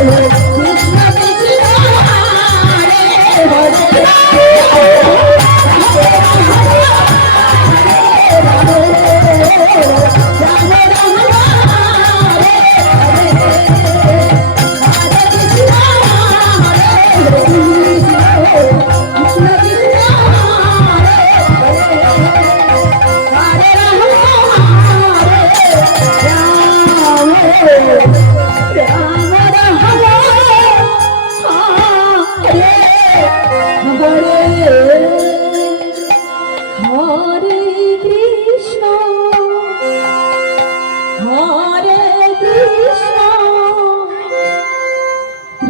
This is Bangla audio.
Thank mm -hmm. you.